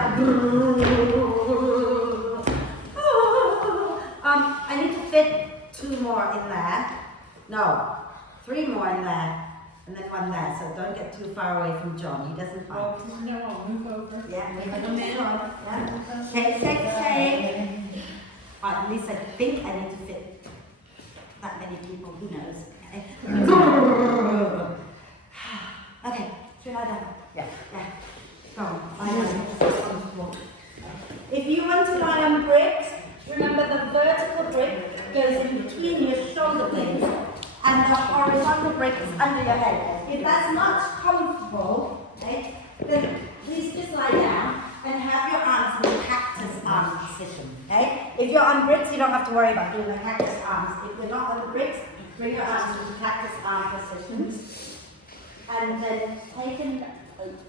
out. I need to fit 2 more in there. No, 3 more in there. And then 1 there, so don't get too far away from John. He doesn't mind. Move over. Yeah, move on. Yeah. Shake. At least I think I need to fit that many people. Who knows? Okay, should I down? Yeah. Go on, lie down. If you want to lie on bricks, remember the vertical brick goes in between your shoulder blades and the horizontal brick is under your head. If that's not comfortable, okay, then please just lie down and have your arms in the cactus arm position. Okay? If you're on bricks, you don't have to worry about doing the cactus arms. If we're not on the bricks, bring your arms to the cactus arm positions. And then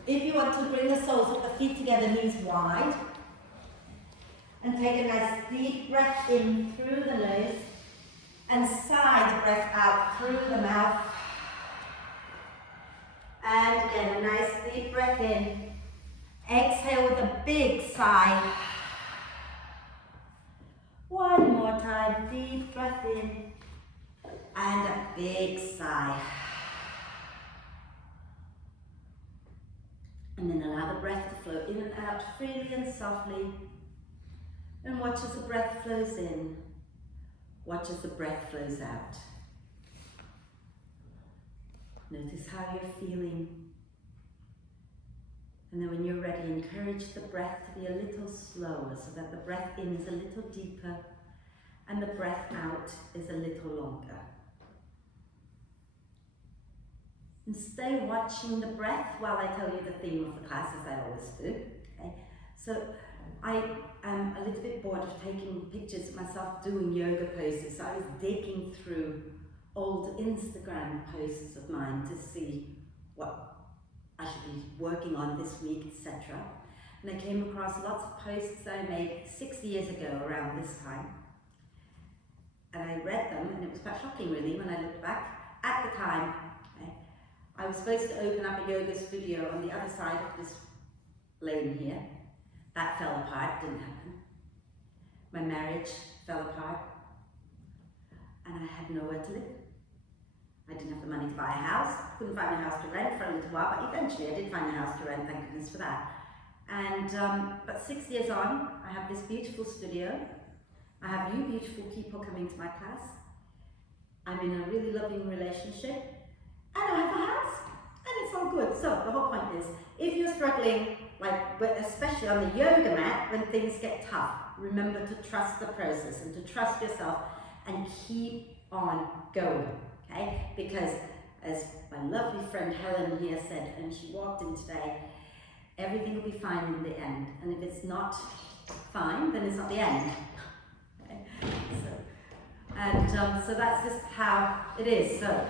if you want to bring the soles of the feet together, knees wide. And take a nice deep breath in through the nose and sigh the breath out through the mouth. And again, a nice deep breath in. Exhale with a big sigh. 1 more time, deep breath in and a big sigh. And then allow the breath to flow in and out freely and softly. And watch as the breath flows in. Watch as the breath flows out. Notice how you're feeling. And then when you're ready, encourage the breath to be a little slower so that the breath in is a little deeper and the breath out is a little longer. And stay watching the breath while I tell you the theme of the class, as I always do. Okay? So I am a little bit bored of taking pictures of myself doing yoga poses. So I was digging through old Instagram posts of mine to see what I should be working on this week, etc. And I came across lots of posts I made 6 years ago around this time. And I read them, and it was quite shocking really when I looked back. At the time, I was supposed to open up a yoga studio on the other side of this lane here. That fell apart, didn't happen. My marriage fell apart, and I had nowhere to live. I didn't have the money to buy a house, couldn't find a house to rent for a little while, but eventually I did find a house to rent, thank goodness for that. And, but 6 years on, I have this beautiful studio. I have you beautiful people coming to my class. I'm in a really loving relationship, and I have a house, and it's all good. So the whole point is, if you're struggling, but especially on the yoga mat, when things get tough, remember to trust the process and to trust yourself and keep on going, okay? Because as my lovely friend Helen here said, and she walked in today, everything will be fine in the end. And if it's not fine, then it's not the end. Okay? So that's just how it is. So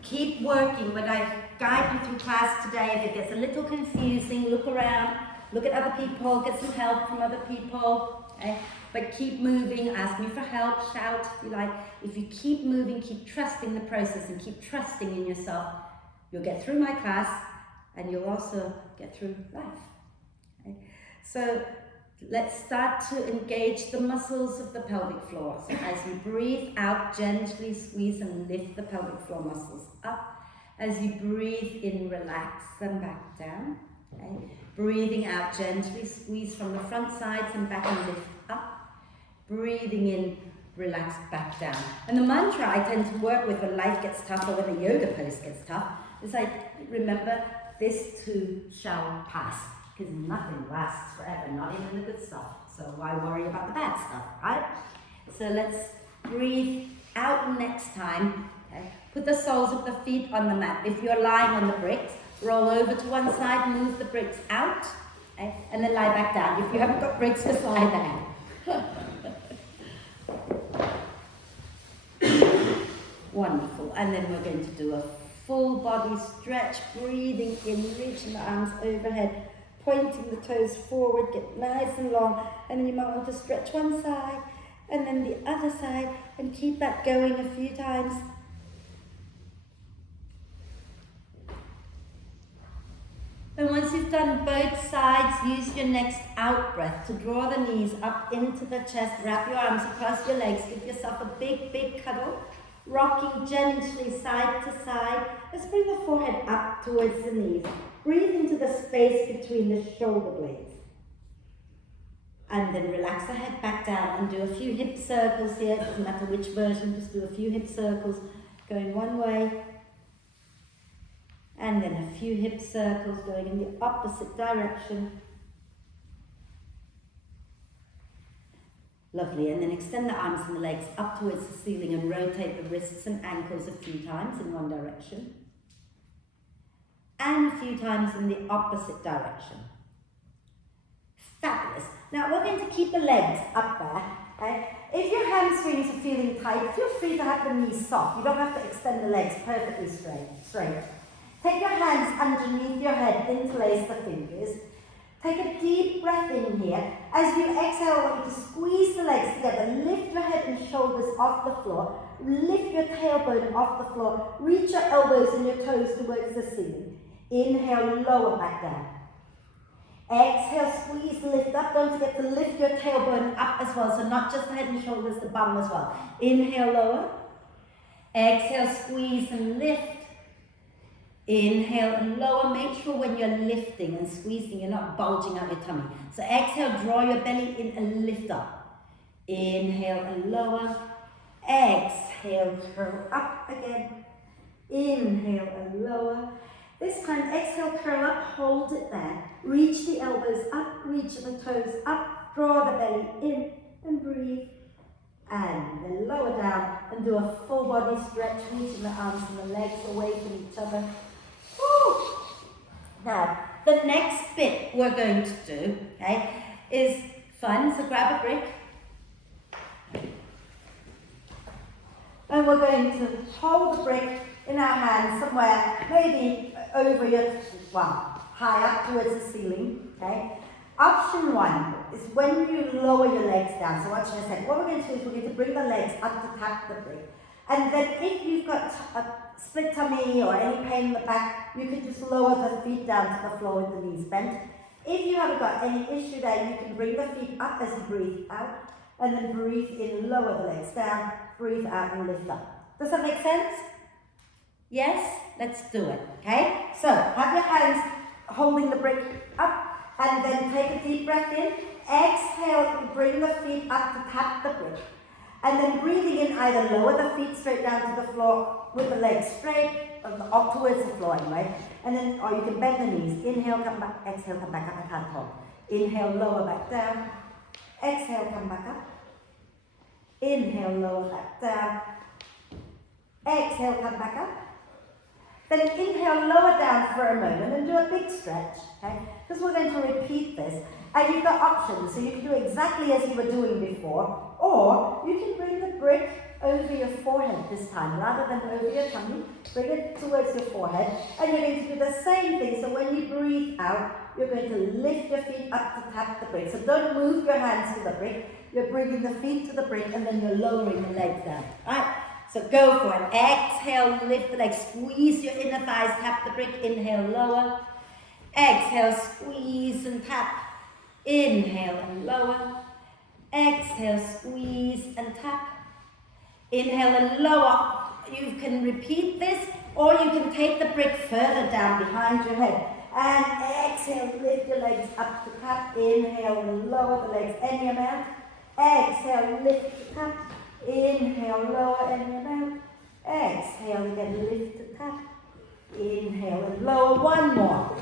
keep working. When I guide you through class today, if it gets a little confusing, look around, look at other people, get some help from other people, okay? But keep moving, ask me for help, shout if you like. If you keep moving, keep trusting the process and keep trusting in yourself, you'll get through my class and you'll also get through life. Okay? So let's start to engage the muscles of the pelvic floor. So as you breathe out, gently squeeze and lift the pelvic floor muscles up. As you breathe in, relax them back down. Okay? Breathing out, gently squeeze from the front sides and back and lift up. Breathing in, relax back down. And the mantra I tend to work with when life gets tough or when the yoga pose gets tough is remember, this too shall pass. Because nothing lasts forever, not even the good stuff. So why worry about the bad stuff, right? So let's breathe out next time. Okay? Put the soles of the feet on the mat. If you're lying on the bricks, roll over to one side, move the bricks out, okay? And then lie back down. If you haven't got bricks, just lie down. Wonderful. And then we're going to do a full body stretch, breathing in, reaching the arms overhead, pointing the toes forward, get nice and long, and then you might want to stretch one side and then the other side, and keep that going a few times. And once you've done both sides, use your next out breath to draw the knees up into the chest, wrap your arms across your legs, give yourself a big, big cuddle, rocking gently side to side. Let's bring the forehead up towards the knees. Breathe into the space between the shoulder blades. And then relax the head back down and do a few hip circles here. It doesn't matter which version, just do a few hip circles going one way. And then a few hip circles going in the opposite direction. Lovely, and then extend the arms and the legs up towards the ceiling and rotate the wrists and ankles a few times in one direction. And a few times in the opposite direction. Fabulous. Now we're going to keep the legs up there. Okay? If your hamstrings are feeling tight, feel free to have the knees soft. You don't have to extend the legs perfectly straight. Take your hands underneath your head, interlace the fingers. Take a deep breath in here. As you exhale, I want you to squeeze the legs together. Lift your head and shoulders off the floor. Lift your tailbone off the floor. Reach your elbows and your toes towards the ceiling. Inhale, lower back down. Exhale, squeeze, lift up. Don't forget to lift your tailbone up as well. So not just the head and shoulders, the bum as well. Inhale, lower. Exhale, squeeze and lift. Inhale and lower. Make sure when you're lifting and squeezing, you're not bulging out your tummy. So exhale, draw your belly in and lift up. Inhale and lower. Exhale, curl up again. Inhale and lower. This time, exhale, curl up, hold it there. Reach the elbows up, reach the toes up, draw the belly in and breathe. And then lower down and do a full body stretch, reaching the arms and the legs away from each other. Woo. Now, the next bit we're going to do, okay, is fun. So grab a brick. And we're going to hold the brick in our hands somewhere, maybe over your, high up towards the ceiling, okay? Option one is when you lower your legs down. So what should I say? What we're going to do is we're going to bring the legs up to tap the brick. And then if you've got a split tummy or any pain in the back, you can just lower the feet down to the floor with the knees bent. If you haven't got any issue there, you can bring the feet up as you breathe out, and then breathe in, lower the legs down, breathe out and lift up. Does that make sense? Yes? Let's do it, okay? So, have your hands holding the brick up, and then take a deep breath in. Exhale, bring the feet up to tap the brick. And then breathing in, either lower the feet straight down to the floor with the legs straight, up towards the floor anyway. And then, or you can bend the knees. Inhale, come back, exhale, come back up, I can't talk. Inhale, lower back down. Exhale, come back up. Inhale, lower back down. Exhale, come back up. Then inhale, lower down for a moment and do a big stretch, okay? Because we're going to repeat this. And you've got options, so you can do exactly as you were doing before, or you can bring the brick over your forehead this time, rather than over your tummy. Bring it towards your forehead, and you're going to do the same thing. So when you breathe out, you're going to lift your feet up to tap the brick. So don't move your hands to the brick. You're bringing the feet to the brick, and then you're lowering the legs down. All right? So go for it. Exhale, lift the legs, squeeze your inner thighs, tap the brick. Inhale, lower. Exhale, squeeze and tap. Inhale and lower. Exhale, squeeze and tap. Inhale and lower. You can repeat this, or you can take the brick further down behind your head. And exhale, lift your legs up to tap. Inhale and lower the legs any amount. Exhale, lift to tap. Inhale, lower any amount. Exhale again, lift to tap. Inhale and lower. One more.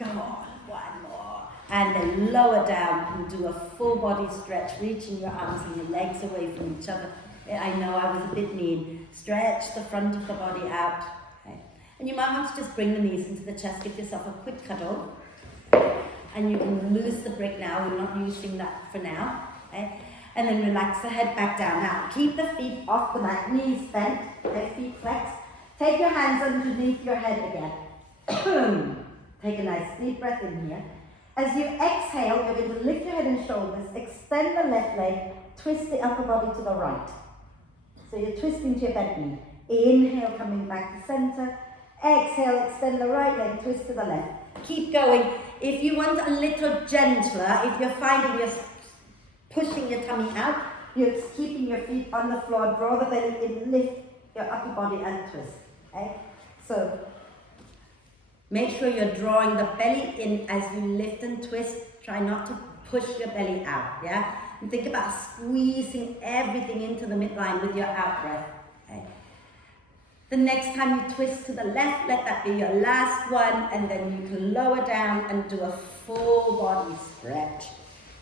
Come on, one more. And then lower down and do a full body stretch, reaching your arms and your legs away from each other. I know I was a bit mean. Stretch the front of the body out. Okay. And you might want to just bring the knees into the chest, give yourself a quick cuddle. And you can lose the brick now. We're not using that for now. Okay. And then relax the head back down. Now, keep the feet off the mat, knees bent, okay, feet flexed. Take your hands underneath your head again. Take a nice deep breath in here. As you exhale, you're going to lift your head and shoulders, extend the left leg, twist the upper body to the right. So you're twisting to your bent knee. Inhale, coming back to center. Exhale, extend the right leg, twist to the left. Keep going. If you want a little gentler, if you're finding you're pushing your tummy out, you're keeping your feet on the floor, draw the belly in, lift your upper body and twist. Okay? So, make sure you're drawing the belly in as you lift and twist. Try not to push your belly out, yeah? And think about squeezing everything into the midline with your out breath. Okay? The next time you twist to the left, let that be your last one, and then you can lower down and do a full body stretch.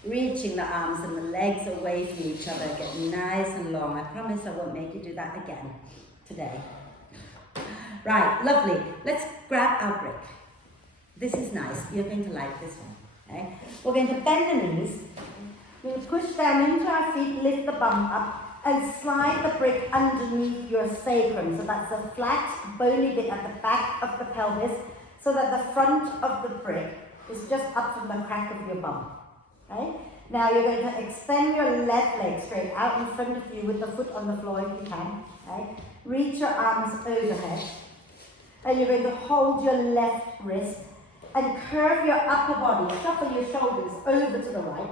Reaching the arms and the legs away from each other, get nice and long. I promise I won't make you do that again today. Right, lovely. Let's grab our brick. This is nice. You're going to like this one. Okay? We're going to bend the knees. We're going to push down into our feet, lift the bum up, and slide the brick underneath your sacrum. So that's a flat, bony bit at the back of the pelvis, so that the front of the brick is just up from the crack of your bum. Okay? Now you're going to extend your left leg straight out in front of you with the foot on the floor if you can. Okay? Reach your arms overhead. And you're going to hold your left wrist and curve your upper body, shuffle your shoulders over to the right.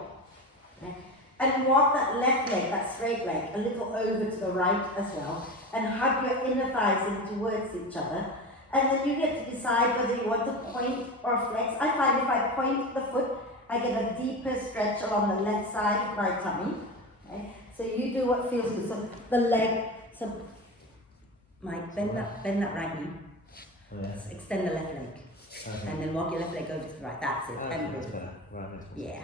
Okay? And walk that left leg, that straight leg, a little over to the right as well. And hug your inner thighs in towards each other. And then you get to decide whether you want to point or flex. I find if I point the foot, I get a deeper stretch along the left side of my tummy. Okay? So you do what feels good. So the leg, so Mike, bend that right knee. Yes. Extend the left leg. Okay. And then walk your left leg over to the right. That's it. Yeah.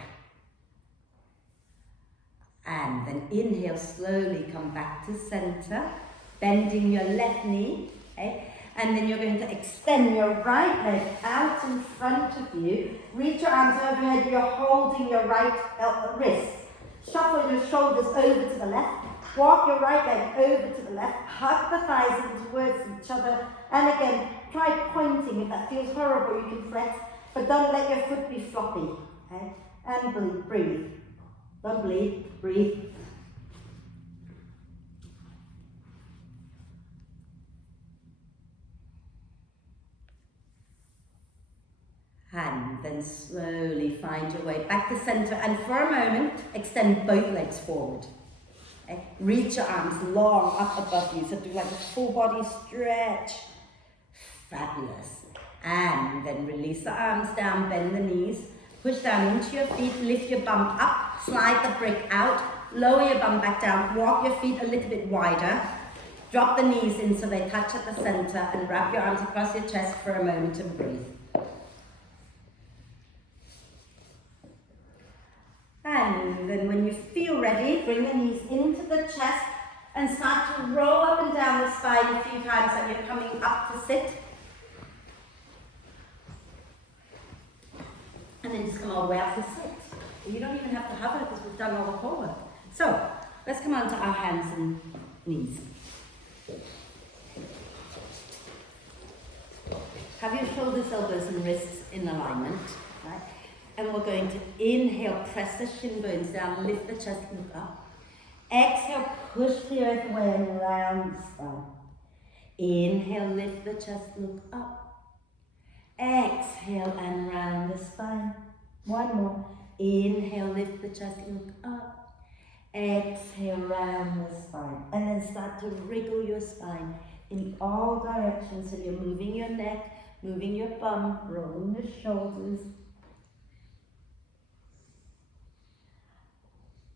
And then inhale, slowly come back to center, bending your left knee. Okay? And then you're going to extend your right leg out in front of you. Reach your arms overhead. You're holding your right wrist. Shuffle your shoulders over to the left. Walk your right leg over to the left. Hug the thighs in towards each other. And again, try pointing. If that feels horrible, you can flex. But don't let your foot be floppy. Okay? And breathe. Don't bleed. Breathe. And then slowly find your way back to center, and for a moment extend both legs forward. Okay? Reach your arms long up above you, so do like a full body stretch. Fabulous. And then release the arms down, bend the knees, push down into your feet, lift your bum up, slide the brick out, lower your bum back down, walk your feet a little bit wider, drop the knees in so they touch at the center, and wrap your arms across your chest for a moment and breathe. And then when you feel ready, bring the knees into the chest and start to roll up and down the spine a few times as you're coming up to sit. And then just come all the way up to sit. You don't even have to hover because we've done all the core work. So, let's come on to our hands and knees. Have your shoulders, elbows and wrists in alignment. Right? And we're going to inhale, press the shin bones down, lift the chest, look up. Exhale, push the earth away and round the spine. Inhale, lift the chest, look up. Exhale and round the spine. One more. Inhale, lift the chest, look up. Exhale, round the spine. And then start to wriggle your spine in all directions. So you're moving your neck, moving your bum, rolling the shoulders.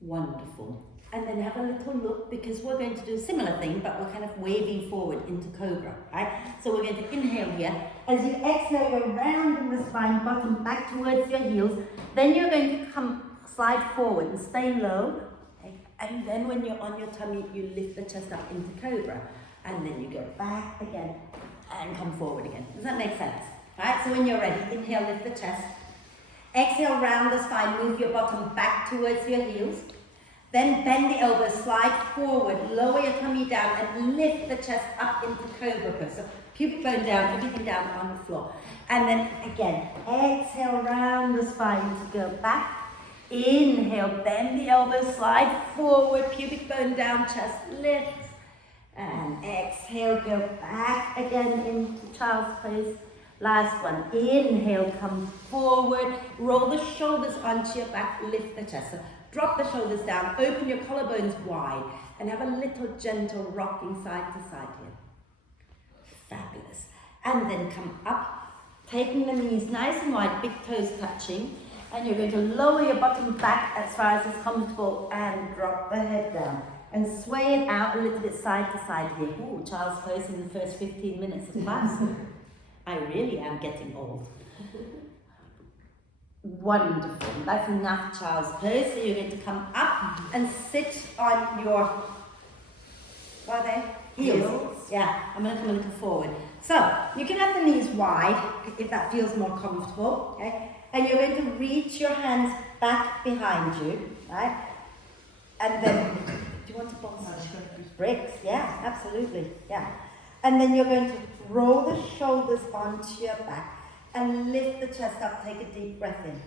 Wonderful. And then have a little look, because we're going to do a similar thing, but we're kind of waving forward into cobra, right? So we're going to inhale here. As you exhale, you're rounding the spine, bottom back towards your heels. Then you're going to slide forward and stay low. Okay? And then when you're on your tummy, you lift the chest up into cobra. And then you go back again and come forward again. Does that make sense? Right? So when you're ready, inhale, lift the chest. Exhale, round the spine, move your bottom back towards your heels. Then bend the elbows, slide forward, lower your tummy down and lift the chest up into cobra pose. So pubic bone down, everything down on the floor. And then again, exhale, round the spine to go back. Inhale, bend the elbows, slide forward, pubic bone down, chest lift. And exhale, go back again into child's pose. Last one, inhale, come forward, roll the shoulders onto your back, lift the chest. So drop the shoulders down, open your collarbones wide, and have a little gentle rocking side to side here. Fabulous. And then come up, taking the knees nice and wide, big toes touching, and you're going to lower your bottom back as far as is comfortable and drop the head down. And sway it out a little bit side to side here. Ooh, child's pose in the first 15 minutes of class. I really am getting old. Wonderful. That's enough child's pose. So you're going to come up and sit on your, what are they? Heels. Yeah, I'm going to come a little forward. So you can have the knees wide if that feels more comfortable. Okay? And you're going to reach your hands back behind you, right? And then, do you want to bounce? Bricks, yeah, absolutely, yeah. And then you're going to roll the shoulders onto your back and lift the chest up, take a deep breath in.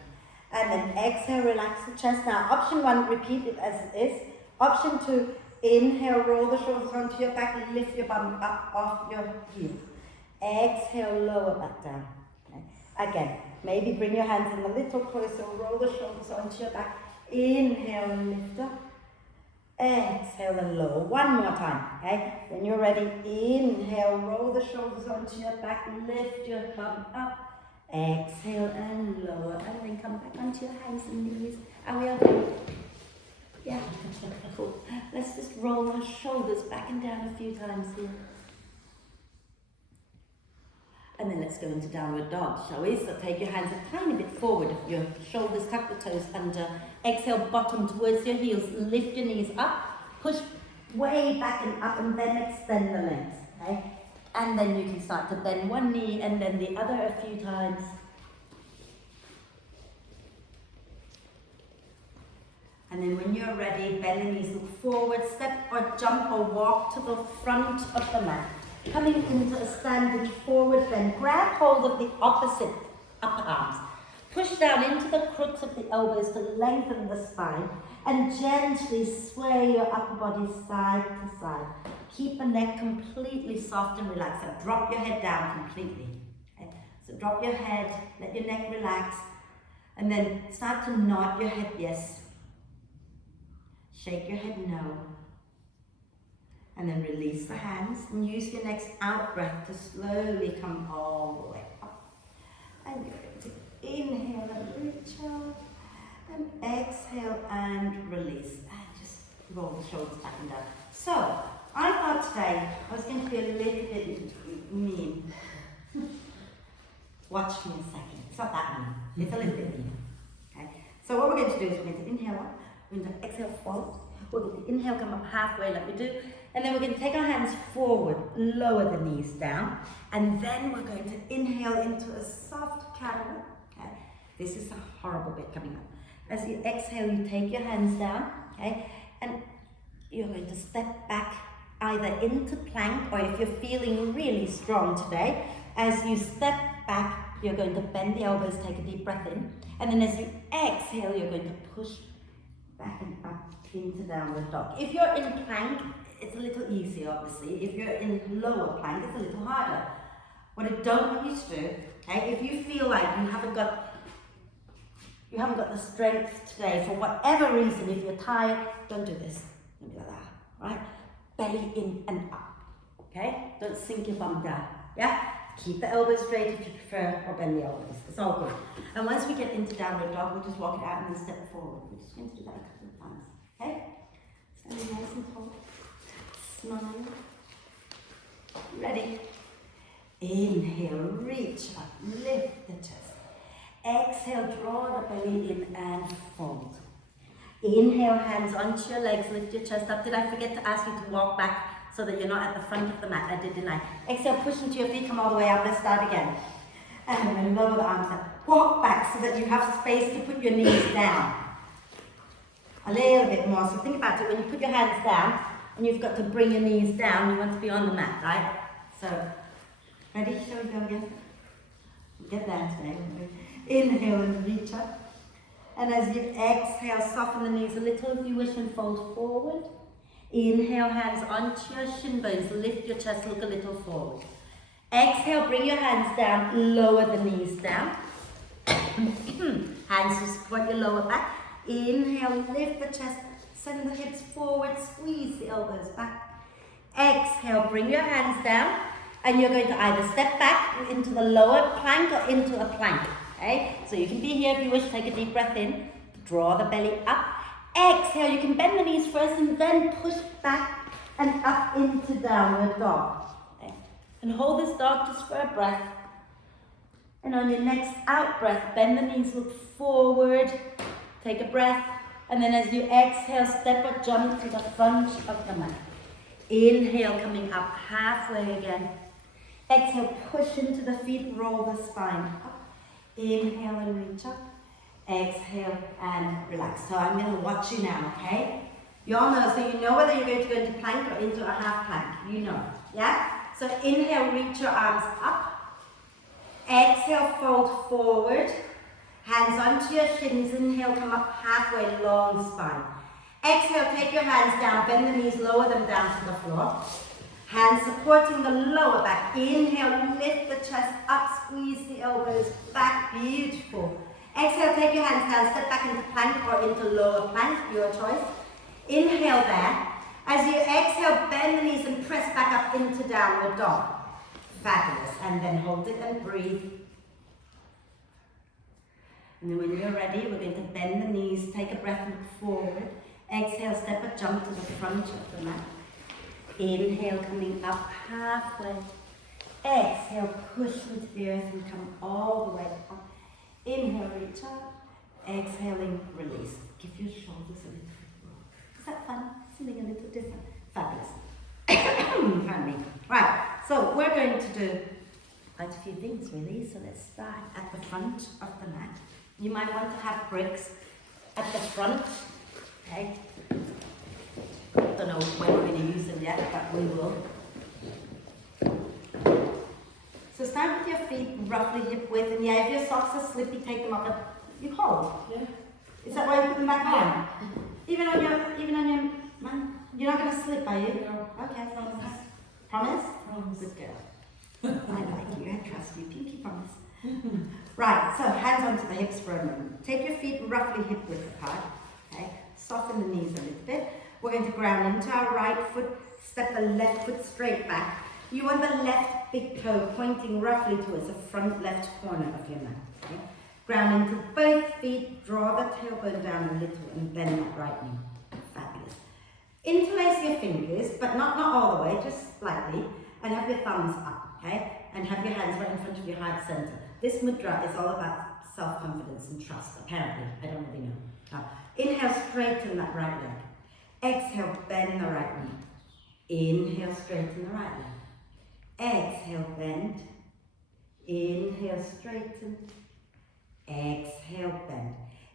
And then exhale, relax the chest. Now, option one, repeat it as it is. Option two, inhale, roll the shoulders onto your back and lift your bum up off your heels. Exhale, lower back down. Okay. Again, maybe bring your hands in a little closer, roll the shoulders onto your back. Inhale and lift up. Exhale and lower. One more time, okay? When you're ready, inhale, roll the shoulders onto your back, lift your bum up. Exhale and lower, and then come back onto your hands and knees. Are we okay? Yeah, cool. Let's just roll our shoulders back and down a few times here. And then let's go into downward dog, shall we? So take your hands a tiny bit forward, your shoulders, tuck the toes under. Exhale, bottom towards your heels, lift your knees up, push way back and up, and then extend the legs, okay? And then you can start to bend one knee and then the other a few times. And then when you're ready, bend the knees, look forward, step or jump or walk to the front of the mat. Coming into a standing forward bend, grab hold of the opposite upper arms. Push down into the crooks of the elbows to lengthen the spine and gently sway your upper body side to side. Keep the neck completely soft and relaxed. So drop your head down completely. Okay? So drop your head, let your neck relax, and then start to nod your head yes. Shake your head no. And then release the hands and use your next out breath to slowly come all the way up. And you're going to inhale and reach out, and exhale and release. And just roll the shoulders back and down. So, I thought today I was going to be a little bit mean. Watch me a second. It's not that mean. It's a little bit mean. Okay? So what we're going to do is we're going to inhale up, we're going to exhale forward. We're going to inhale, come up halfway like we do, and then we're going to take our hands forward, lower the knees down, and then we're going to inhale into a soft camel. Okay? This is a horrible bit coming up. As you exhale, you take your hands down, okay, and you're going to step back either into plank, or if you're feeling really strong today, as you step back, you're going to bend the elbows, take a deep breath in, and then as you exhale, you're going to push back and up into downward dog. If you're in plank, it's a little easier, obviously. If you're in lower plank, it's a little harder. What I don't want you to do, okay, if you feel like you haven't got the strength today for whatever reason, if you're tired, don't do this. Don't do that, right? Belly in and up, okay? Don't sink your bum down, yeah? Keep the elbows straight if you prefer, or bend the elbows. It's all good. And once we get into downward dog, we'll just walk it out and then step forward. We're just going to do that a couple of times, okay? Standing nice and tall. Smile. Ready? Inhale, reach up, lift the chest. Exhale, draw the belly in and fold. Inhale, hands onto your legs, lift your chest up. Did I forget to ask you to walk back so that you're not at the front of the mat? I did, didn't I? Exhale, push into your feet, come all the way up. Let's start again. And then lower the arms up. Walk back so that you have space to put your knees down. A little bit more. So think about it. When you put your hands down and you've got to bring your knees down, you want to be on the mat, right? So, ready? Shall we go again? Get there today. Inhale and reach up. And as you exhale, soften the knees a little if you wish and fold forward. Inhale, hands onto your shin bones, lift your chest, look a little forward. Exhale, bring your hands down, lower the knees down. Hands to support your lower back. Inhale, lift the chest, send the hips forward, squeeze the elbows back. Exhale, bring your hands down, and you're going to either step back into the lower plank or into a plank. Okay? So you can be here if you wish, take a deep breath in, draw the belly up. Exhale, you can bend the knees first and then push back and up into downward dog. Okay? And hold this dog just for a breath. And on your next out breath, bend the knees, look forward, take a breath, and then as you exhale, step or jump to the front of the mat. Inhale, coming up halfway again. Exhale, push into the feet, roll the spine up. Inhale and reach up. Exhale and relax. So I'm going to watch you now, okay? You all know, so you know whether you're going to go into plank or into a half plank. You know, yeah? So inhale, reach your arms up. Exhale, fold forward. Hands onto your shins. Inhale, come up halfway, long spine. Exhale, take your hands down, bend the knees, lower them down to the floor. Hands supporting the lower back. Inhale, lift the chest up, squeeze the elbows back. Beautiful. Exhale, take your hands down, step back into plank or into lower plank, your choice. Inhale there. As you exhale, bend the knees and press back up into downward dog. Fabulous. And then hold it and breathe. And then when you're ready, we're going to bend the knees, take a breath and look forward. Exhale, step or jump to the front of the mat. Inhale, coming up halfway. Exhale, push into the earth and come all the way up. Inhale, reach up. Exhaling, release. Give your shoulders a little roll. Is that fun? Something a little different. Fabulous. Pardon me. Right, so we're going to do quite a few things really. So let's start at the front of the mat. You might want to have bricks at the front. Okay. Don't know when we're going to use them yet, but we will. So start with your feet roughly hip width, and yeah, if your socks are slippy, take them off. You hold. Yeah. Is that why you put them back on? Even on your man, you're not going to slip, are you? No. Okay. Promise. Promise? Promise. Good girl. I like you. I trust you. Pinky promise. Right. So hands onto the hips for a moment. Take your feet roughly hip width apart. Okay. Soften the knees a little bit. We're going to ground into our right foot. Step the left foot straight back. You want the left big toe pointing roughly towards the front left corner of your mat. Okay? Ground into both feet, draw the tailbone down a little and bend that right knee. Fabulous. Interlace your fingers, but not all the way, just slightly, and have your thumbs up, okay? And have your hands right in front of your heart center. This mudra is all about self-confidence and trust, apparently. I don't really know. Now, inhale, straighten that right leg. Exhale, bend the right knee. Inhale, straighten the right leg. Exhale, bend. Inhale, straighten. Exhale, bend.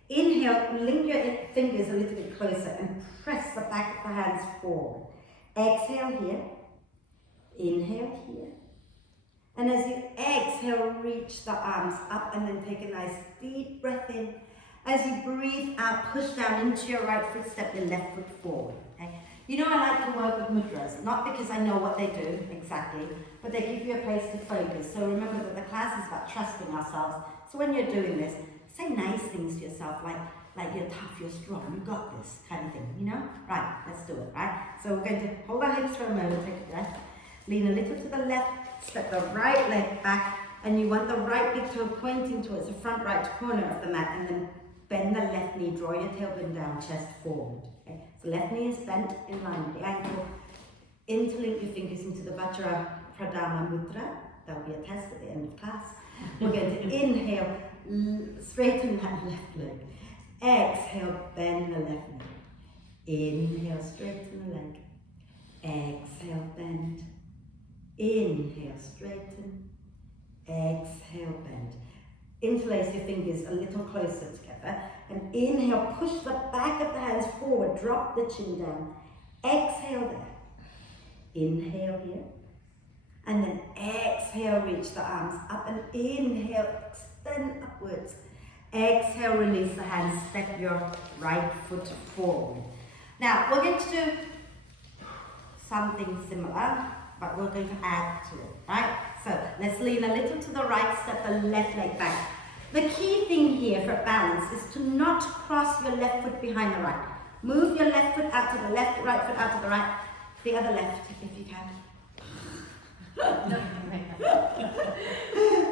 Inhale, link your fingers a little bit closer and press the back of the hands forward. Exhale here. Inhale here. And as you exhale, reach the arms up and then take a nice deep breath in. As you breathe out, push down into your right foot, step your left foot forward. Okay? You know, I like to work with mudras, not because I know what they do exactly, but they give you a place to focus. So remember that the class is about trusting ourselves. So when you're doing this, say nice things to yourself, like you're tough, you're strong, you got this kind of thing, you know? Right, let's do it, right? So we're going to hold our hips for a moment, take a breath, lean a little to the left, step the right leg back, and you want the right big toe pointing towards the front right corner of the mat, and then bend the left knee, draw your tailbone down, chest forward. Okay? So left knee is bent in line with the ankle. Interlink your fingers into the Vajra Pradama Mudra. That will be a test at the end of class. We're going to inhale, straighten that left leg. Exhale, bend the left knee. Inhale, straighten the leg. Exhale, bend. Inhale, straighten. Exhale, bend. Interlace your fingers a little closer together. And inhale, push the back of the hands forward, drop the chin down. Exhale there. Inhale here. And then exhale, reach the arms up and inhale, extend upwards. Exhale, release the hands, step your right foot forward. Now, we're going to do something similar, but we're going to add to it, right? So let's lean a little to the right, step the left leg back. The key thing here for balance is to not cross your left foot behind the right. Move your left foot out to the left, right foot out to the right, the other left if you can.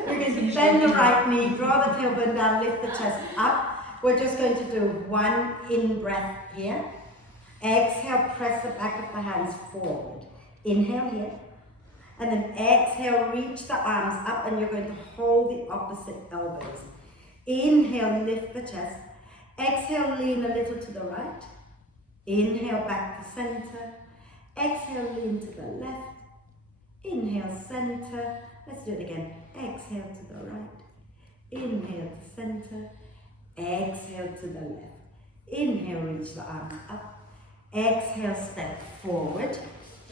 We're going to bend the right knee, draw the tailbone down, lift the chest up. We're just going to do one in-breath here. Exhale, press the back of the hands forward. Inhale here. And then exhale, reach the arms up and you're going to hold the opposite elbows. Inhale, lift the chest. Exhale, lean a little to the right. Inhale, back to center. Exhale, lean to the left. Inhale, center. Let's do it again. Exhale to the right. Inhale to center. Exhale to the left. Inhale, reach the arms up. Exhale, step forward.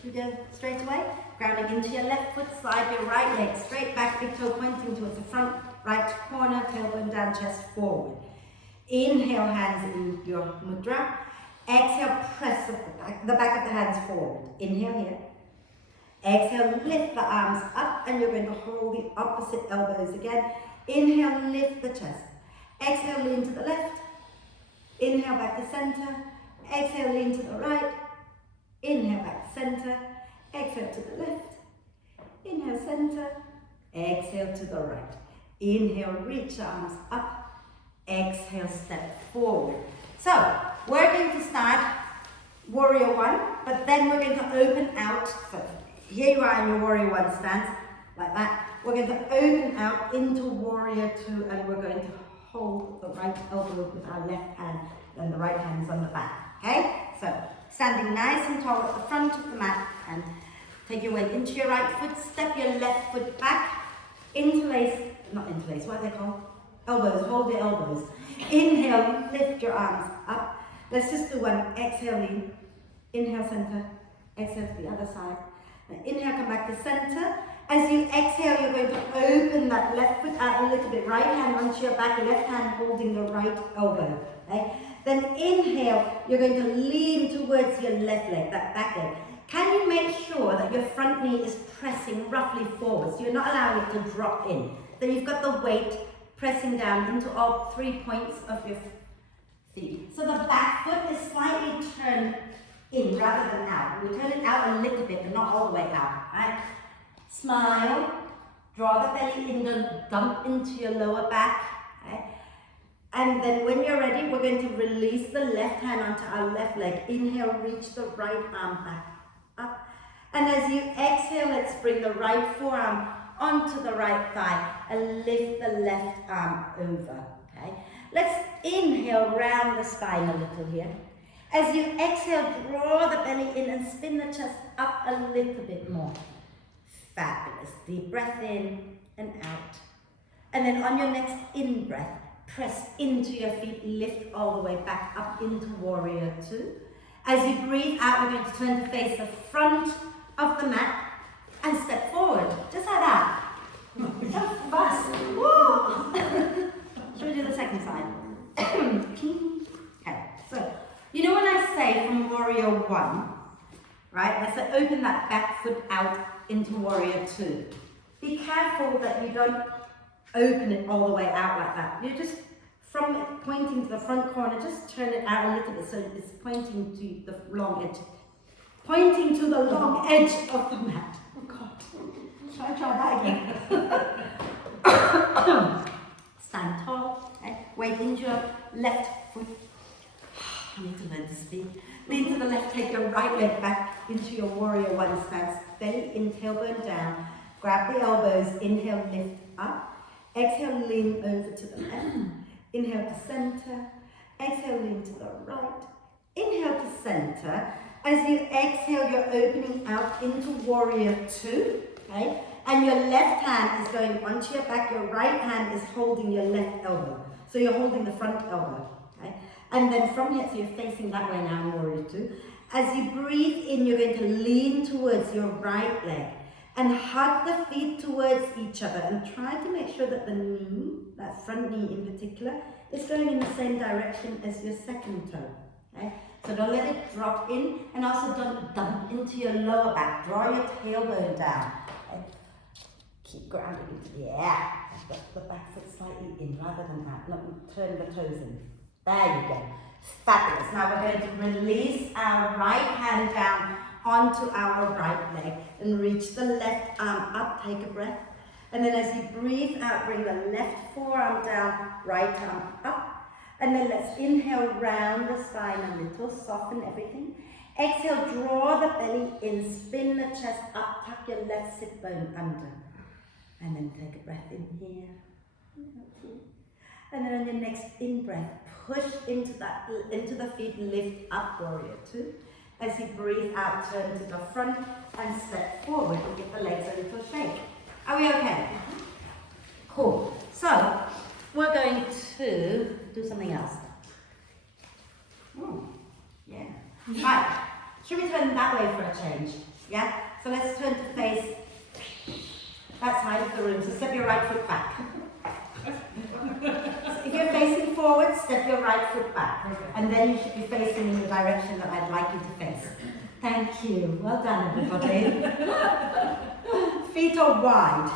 We go straight away. Grounding into your left foot, slide your right leg straight back, big toe pointing towards the front, right corner, tailbone down, chest forward. Inhale, hands in your mudra. Exhale, press the back of the hands forward. Inhale here. Exhale, lift the arms up and you're going to hold the opposite elbows again. Inhale, lift the chest. Exhale, lean to the left. Inhale, back to center. Exhale, lean to the right. Inhale, back to center. Exhale to the left. Inhale, center. Exhale to the right. Inhale, reach the arms up. Exhale, step forward. So, we're going to start Warrior One, but then we're going to open out. So, here you are in your Warrior One stance, like that. We're going to open out into Warrior Two, and we're going to hold the right elbow with our left hand, and the right hand is on the back. Okay? So, standing nice and tall at the front of the mat, and take your weight into your right foot, step your left foot back, interlace, not interlace, what are they called? Elbows, hold your elbows. Inhale, lift your arms up. Let's just do one. Exhale, lean. Inhale, center. Exhale to the other side. Now, inhale, come back to center. As you exhale, you're going to open that left foot out a little bit. Right hand onto your back, left hand holding the right elbow. Okay? Then inhale, you're going to lean towards your left leg, that back leg. Can you make sure that your front knee is pressing roughly forward, so you're not allowing it to drop in? Then you've got the weight pressing down into all 3 points of your feet. So the back foot is slightly turned in rather than out. We turn it out a little bit, but not all the way out. Right? Smile, draw the belly in, dump into your lower back. Right? And then when you're ready, we're going to release the left hand onto our left leg. Inhale, reach the right arm back up. And as you exhale, let's bring the right forearm onto the right thigh and lift the left arm over. Okay? Let's inhale, round the spine a little here. As you exhale, draw the belly in and spin the chest up a little bit more. Fabulous. Deep breath in and out. And then on your next in-breath, press into your feet, lift all the way back up into Warrior Two. As you breathe out, we're going to turn to face the front of the mat and step forward, just like that. So fast. Woo! Should we do the second side? Okay, so, you know when I say from Warrior One, right, let's say open that back foot out into Warrior Two. Be careful that you don't open it all the way out like that. You just, from it pointing to the front corner, just turn it out a little bit so it's pointing to the long edge. Pointing to the long edge of the mat. Oh God. Shall I try that again? Stand tall. Okay? Weight into your left foot. I need to learn to speak. Lean to the left, take your right leg back into your Warrior One stance. Belly in, tailbone down. Grab the elbows. Inhale, lift up. Exhale, lean over to the left. Inhale to center. Exhale, lean to the right. Inhale to center. As you exhale, you're opening out into Warrior Two. Okay? And your left hand is going onto your back. Your right hand is holding your left elbow. So you're holding the front elbow. Okay? And then from here, so you're facing that way now in Warrior Two. As you breathe in, you're going to lean towards your right leg and hug the feet towards each other and try to make sure that the knee, that front knee in particular, is going in the same direction as your second toe. Okay? So So don't let it drop in, and also don't dump into your lower back. Draw your tailbone down. Okay. Keep grounding. Yeah. The back foot slightly in rather than out. Not turn the toes in. There you go. Fabulous. Now we're going to release our right hand down onto our right leg and reach the left arm up. Take a breath. And then as you breathe out, bring the left forearm down, right arm up. And then let's inhale, round the spine a little, soften everything. Exhale, draw the belly in, spin the chest up, tuck your left sit bone under. And then take a breath in here. And then on your next in-breath, push into the feet, lift up, warrior two. As you breathe out, turn to the front and step forward and give the legs a little shake. Are we okay? Cool. So, we're going to do something else. Yeah. Right. Should we turn that way for a change? Yeah? So let's turn to face that side of the room. So step your right foot back. So if you're facing forward, step your right foot back. And then you should be facing in the direction that I'd like you to face. Thank you. Well done, everybody. Feet are wide.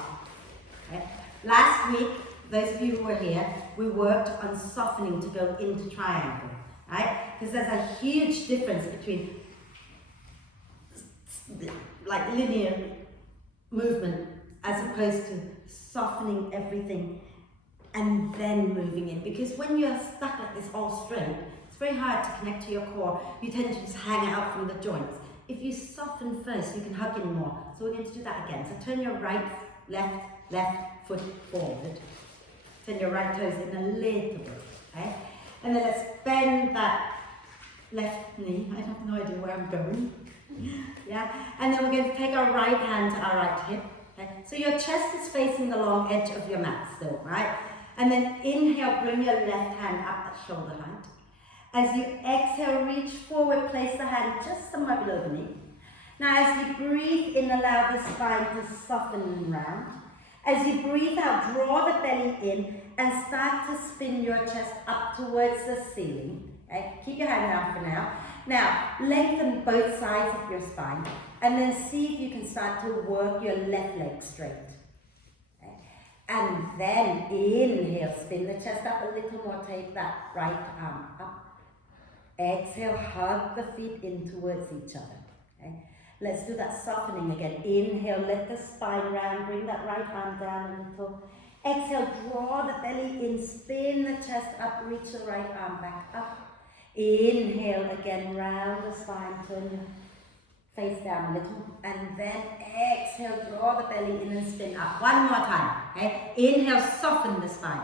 Okay. Last week, those of you who were here, we worked on softening to go into triangle, right? Because there's a huge difference between like linear movement as opposed to softening everything and then moving in. Because when you're stuck like this all straight, it's very hard to connect to your core. You tend to just hang out from the joints. If you soften first, you can hug in more. So we're going to do that again. So turn your left foot forward. Turn your right toes in a little bit, okay? And then let's bend that left knee. I have no idea where I'm going. Yeah? And then we're going to take our right hand to our right hip. Okay? So your chest is facing the long edge of your mat still, right? And then inhale, bring your left hand up at shoulder height. As you exhale, reach forward, place the hand just somewhere below the knee. Now as you breathe in, allow the spine to soften and round. As you breathe out, draw the belly in and start to spin your chest up towards the ceiling. Okay? Keep your hand down for now. Now, lengthen both sides of your spine and then see if you can start to work your left leg straight. Okay? And then inhale, spin the chest up a little more, take that right arm up. Exhale, hug the feet in towards each other. Okay? Let's do that softening again. Inhale, let the spine round, bring that right arm down a little. Exhale, draw the belly in, spin the chest up, reach the right arm back up. Inhale again, round the spine, turn your face down a little. And then exhale, draw the belly in and spin up. One more time. Okay? Inhale, soften the spine.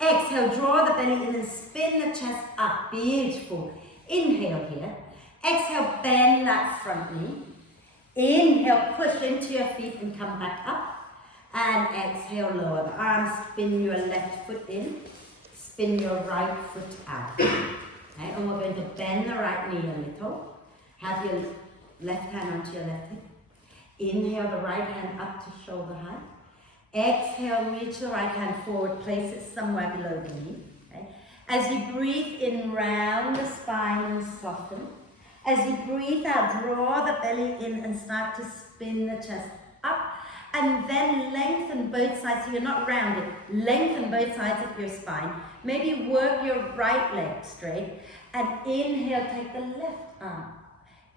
Exhale, draw the belly in and spin the chest up. Beautiful. Inhale here. Exhale, bend that front knee. Inhale, push into your feet and come back up. And exhale, lower the arms. Spin your left foot in. Spin your right foot out. Okay, and we're going to bend the right knee a little. Have your left hand onto your left hip. Inhale, the right hand up to shoulder height. Exhale, reach the right hand forward, place it somewhere below the knee. Okay? As you breathe in, round the spine and soften. As you breathe out, draw the belly in and start to spin the chest up. And then lengthen both sides, so you're not rounded. Lengthen both sides of your spine. Maybe work your right leg straight. And inhale, take the left arm.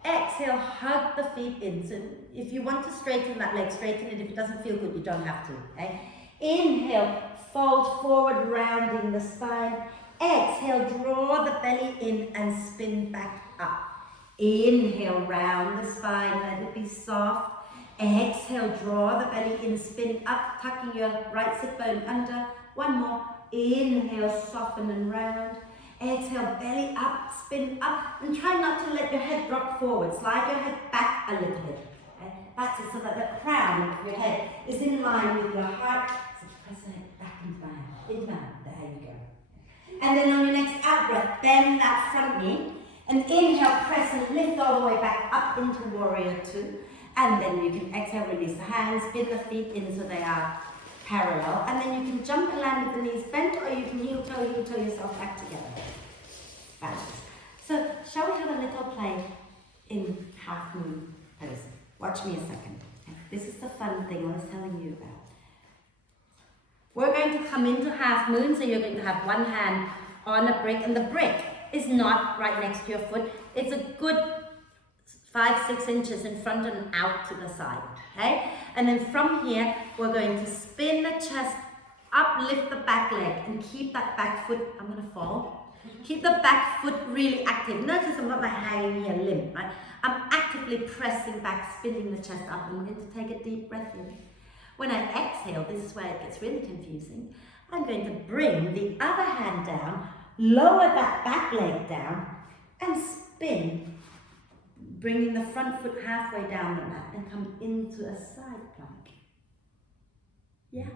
Exhale, hug the feet in. So if you want to straighten that leg, straighten it. If it doesn't feel good, you don't have to. Okay? Inhale, fold forward, rounding the spine. Exhale, draw the belly in and spin back up. Inhale, round the spine, let it be soft. Exhale, draw the belly in, spin up, tucking your right sit bone under. One more. Inhale, soften and round. Exhale, belly up, spin up, and try not to let your head drop forward. Slide your head back a little bit. Okay? That's it, so that the crown of your head is in line with your heart. So press the head back into my hand. Into my hand. There you go. And then on your next out breath, bend that front knee. And inhale, press and lift all the way back up into warrior two. And then you can exhale, release the hands, spin the feet in so they are parallel. And then you can jump and land with the knees bent, or you can heel toe yourself back together. Fabulous. So, shall we have a little play in half moon pose. Watch me a second. This is the fun thing I was telling you about. We're going to come into half moon, so you're going to have one hand on a brick, and the brick is not right next to your foot. It's a good 5-6 inches in front and out to the side, okay? And then from here, we're going to spin the chest up, lift the back leg, and keep that back foot, I'm gonna fall. Keep the back foot really active. Notice I'm not like hanging here limp, right? I'm actively pressing back, spinning the chest up, and we're going to take a deep breath in. When I exhale, this is where it gets really confusing, I'm going to bring the other hand down, lower that back leg down, and spin, bringing the front foot halfway down the mat and come into a side plank. Yeah,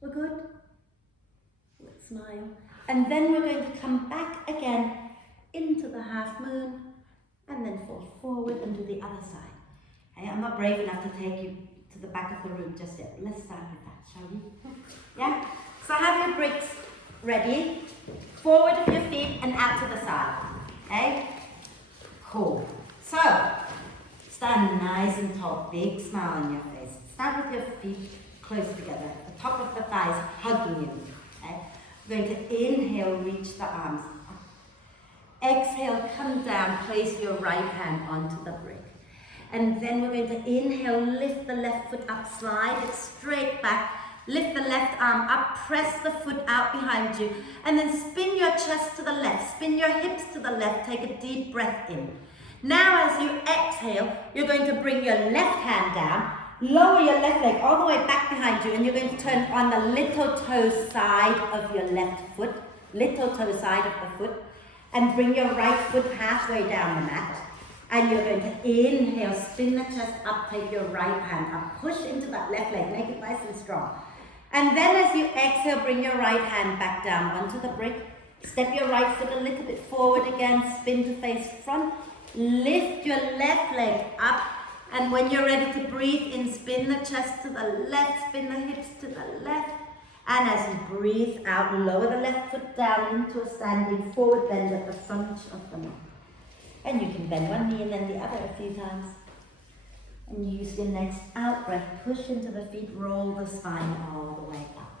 we're good? Let's smile. And then we're going to come back again into the half moon and then fall forward and do the other side. Okay, I'm not brave enough to take you to the back of the room just yet. Let's start with that, shall we? Yeah? So have your bricks ready. Forward of your feet and out to the side. Okay? Cool. So, stand nice and tall. Big smile on your face. Stand with your feet close together. The top of the thighs hugging you. Okay? We're going to inhale, reach the arms up. Exhale, come down, place your right hand onto the brick. And then we're going to inhale, lift the left foot up, slide it straight back, lift the left arm up, press the foot out behind you, and then spin your chest to the left, spin your hips to the left, take a deep breath in. Now as you exhale, you're going to bring your left hand down, lower your left leg all the way back behind you, and you're going to turn on the little toe side of your left foot, little toe side of the foot, and bring your right foot halfway down the mat. And you're going to inhale, spin the chest up, take your right hand up, push into that left leg, make it nice and strong. And then as you exhale, bring your right hand back down onto the brick, step your right foot a little bit forward again, spin to face front, lift your left leg up, and when you're ready to breathe in, spin the chest to the left, spin the hips to the left, and as you breathe out, lower the left foot down into a standing forward bend at the front of the mat. And you can bend one knee and then the other a few times. And use your next out breath. Push into the feet, roll the spine all the way up.